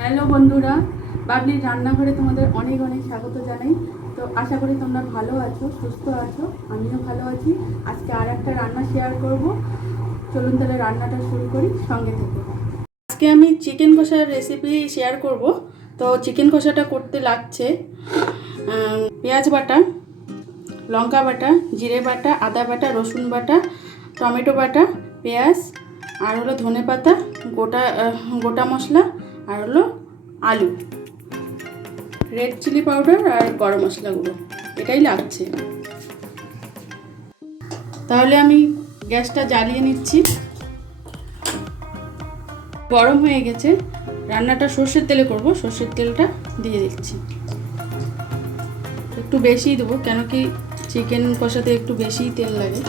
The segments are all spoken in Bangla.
হ্যালো বন্ধুরা, বাবলির রান্নাঘরে তোমাদের অনেক অনেক স্বাগত জানাই। তো আশা করি তোমরা ভালো আছো, সুস্থ আছো, আমিও ভালো আছি। আজকে আর একটা রান্না শেয়ার করব। চলুন তাহলে রান্নাটা শুরু করি, সঙ্গে থেকে। আজকে আমি চিকেন কষার রেসিপি শেয়ার করব। তো চিকেন কষাটা করতে লাগছে পেঁয়াজ বাটা, লঙ্কা বাটা, জিরে বাটা, আদা বাটা, রসুন বাটা, টমেটো বাটা, পেঁয়াজ, আর হলো ধনে পাতা, গোটা মশলা, আর হলো আলু, রেড চিলি পাউডার আর গরম মশলা গুঁড়ো, এটাই লাগছে। তাহলে আমি গ্যাসটা জ্বালিয়ে নিচ্ছি। গরম হয়ে গেছে, রান্নাটা সর্ষের তেলে করব। সর্ষের তেলটা দিয়ে দিচ্ছি, একটু বেশিই দেবো, কেন কি চিকেন কষাতে একটু বেশিই তেল লাগে,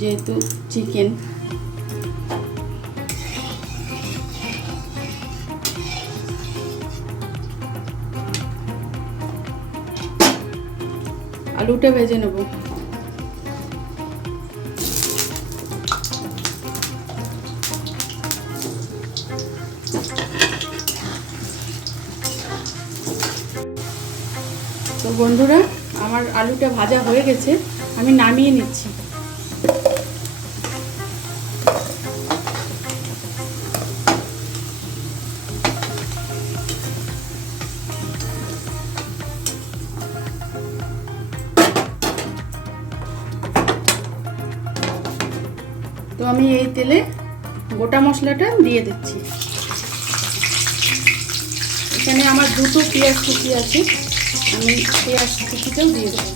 যেহেতু চিকেন। আলুটা ভেজে নেব। তো বন্ধুরা, আমার আলুটা ভাজা হয়ে গেছে, আমি নামিয়ে নিচ্ছি। তো আমি এই তেলে গোটা মশলাটা দিয়ে দিচ্ছি। এখানে আমার দুটো পেঁয়াজ কুচি আছে, আমি পেঁয়াজ কুচিটাও দিয়ে দেবো।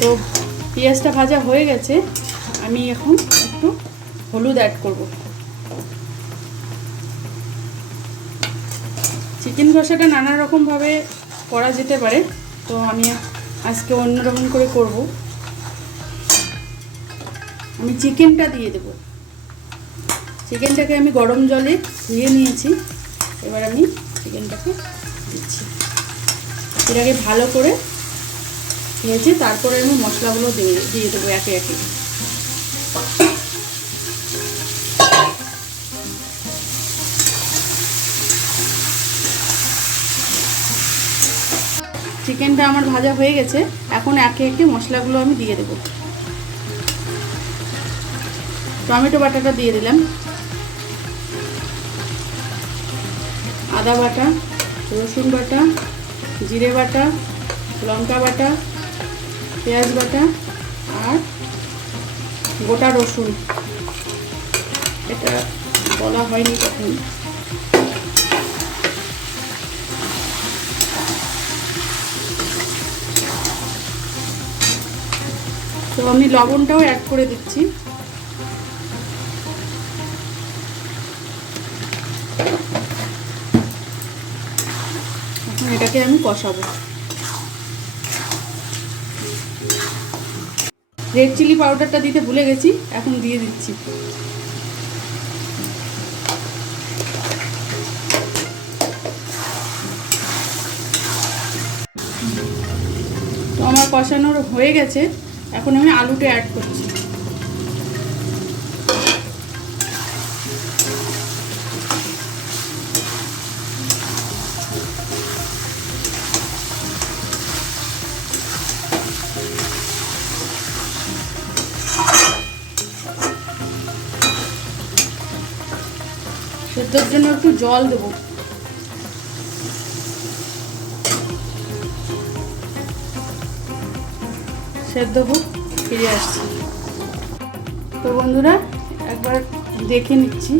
তো পেঁয়াজটা ভাজা হয়ে গেছে, আমি এখন একটু হলুদ অ্যাড করব। চিকেন কষাটা নানা রকমভাবে করা যেতে পারে, তো আমি আজকে অন্যরকম করে করব। আমি চিকেনটা দিয়ে দেব। চিকেনটাকে আমি গরম জলে ধুয়ে নিয়েছি, এবার আমি চিকেনটাকে দিচ্ছি। এটাকে ভালো করে ভেজে তারপরে আমি মশলাগুলো দিয়ে দেবো একে একে। চিকেনটা আমার ভাজা হয়ে গেছে, এখন একে একে মশলাগুলো আমি দিয়ে দেবো। টমেটো বাটাটা দিয়ে দিলাম, আদা বাটা, রসুন বাটা, জিরে বাটা, লঙ্কা বাটা, পেঁয়াজ বাটা আর গোটা রসুন, এটা বলা হয়নি তখন। তো আমি লবণটাও অ্যাড করে দিচ্ছি। এখন এটাকে আমি কষাবো। রেড চিলি পাউডারটা দিতে ভুলে গেছি, এখন দিয়ে দিচ্ছি। তো আমার কষানোর হয়ে গেছে, এখন আমি আলুটা অ্যাড করছি। সেদ্ধর জন্য একটু জল দেবো। সেদ্ধ হোক, ফিরে আসছি। তো বন্ধুরা, একবার দেখে নিচ্ছি।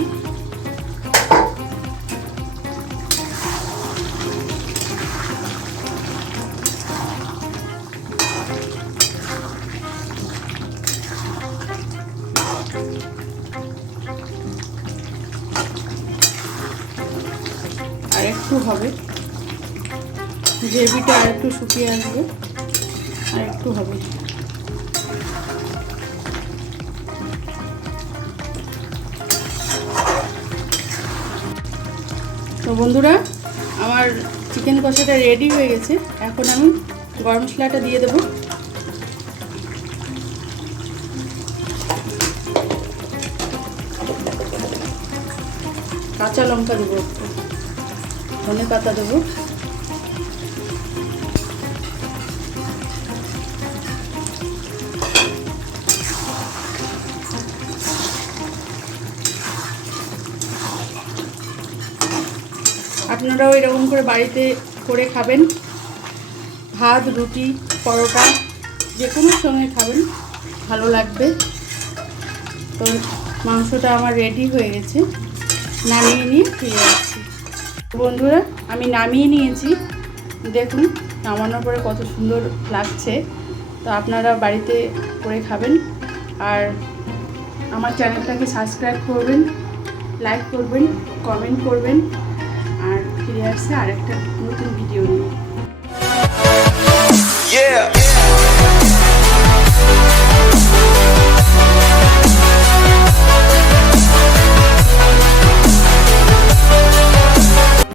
আর একটু হবে, গ্রেভিটা আর একটু শুকিয়ে আসবে, আর একটু হবে। তো বন্ধুরা, আমার চিকেন কষাটা রেডি হয়ে গেছে, এখন আমি গরম মশলাটা দিয়ে দেবো। কাঁচা লঙ্কা দেবো, একটু ধনে পাতা দেবো, আপনারাও এরকম করে বাড়িতে করে খাবেন, ভাত রুটি পরোটা যে কোনো সঙ্গে খাবেন, ভালো লাগবে। তো মাংসটা আমার রেডি হয়ে গেছে, নামিয়ে নিয়ে ফিরে আসছি। বন্ধুরা আমি নামিয়ে নিয়েছি, দেখুন নামানোর পরে কত সুন্দর লাগছে। তো আপনারা বাড়িতে করে খাবেন, আর আমার চ্যানেলটাকে সাবস্ক্রাইব করবেন, লাইক করবেন, কমেন্ট করবেন, আর ফিরে আসছে আরেকটা নতুন ভিডিও নিয়ে।